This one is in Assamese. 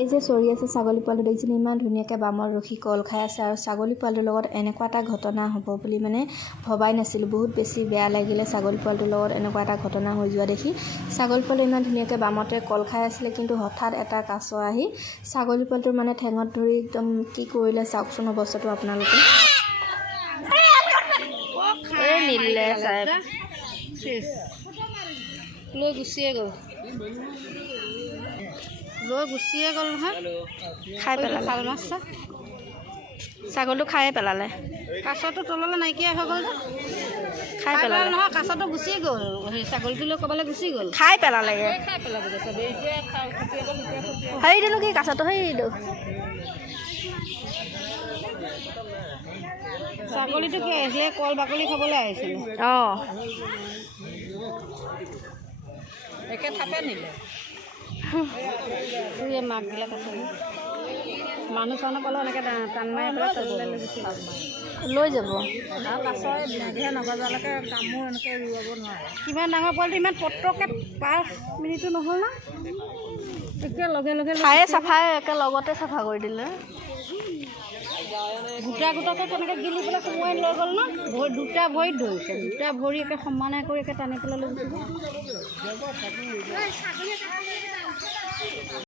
এই যে চৰি আছে ছাগলী পোৱালিটো দেখিছেনে ইমান ধুনীয়াকৈ বামত ৰখি কল খাই আছে আৰু ছাগলী পোৱালিটোৰ লগত এনেকুৱা এটা ঘটনা হ'ব বুলি মানে ভবাই নাছিলোঁ। বহুত বেছি বেয়া লাগিলে ছাগলী পোৱালিটোৰ লগত এনেকুৱা এটা ঘটনা হৈ যোৱা দেখি। ছাগলী পোৱালিটো ইমান ধুনীয়াকৈ বামতে কল খাই আছিলে, কিন্তু হঠাৎ এটা কাছ আহি ছাগলী পোৱালিটোৰ মানে ঠেঙত ধৰি একদম কি কৰিলে চাওকচোন অৱস্থাটো আপোনালোকে। নিলে লৈ গুচিয়ে গ'ল নহয়, খাই পেলালে। ভাল মাছ ছাগলীটো খায়ে পেলালে, কাছটো তললৈ নাইকিয়া হৈ গ'ল যে খাই পেলালে নহয়, কাছটো গুচি গ'ল, সেই ছাগলীটো লৈ ক'ৰবালৈ গুচি গ'ল, খাই পেলালে। খাই পেলাব চবেই এতিয়া হেৰিটো কি কাছটো হেৰিটো ছাগলীটো কি আহিছিলে কল বাকলি খাবলৈ আহিছিলে। অঁ একে থাপে নিলে মাকবিলাক আছে মানুহ চানুহ পালে এনেকৈ টান মাৰি পেলাই তললৈ গুচি লৈ যাব। আৰু কাছৰ মেঘে নগজালৈকে কামো এনেকৈ ৰুৱাব নোৱাৰে। কিমান ডাঙৰ পোৱালিটো ইমান পটককৈ 5 মিনিটো নহ'ল না, এতিয়া লগে লগে খায়ে চাফাই একে লগতে চাফা কৰি দিলে। গোটা গোটাকৈ তেনেকৈ গিলি পেলাই সোমোৱাই লৈ গ'ল ন, দুটা ভৰিত ধৰিছে, দুটা ভৰি একে সমানে কৰি একে টানি পেলাই লৈ গুচি গ'ল।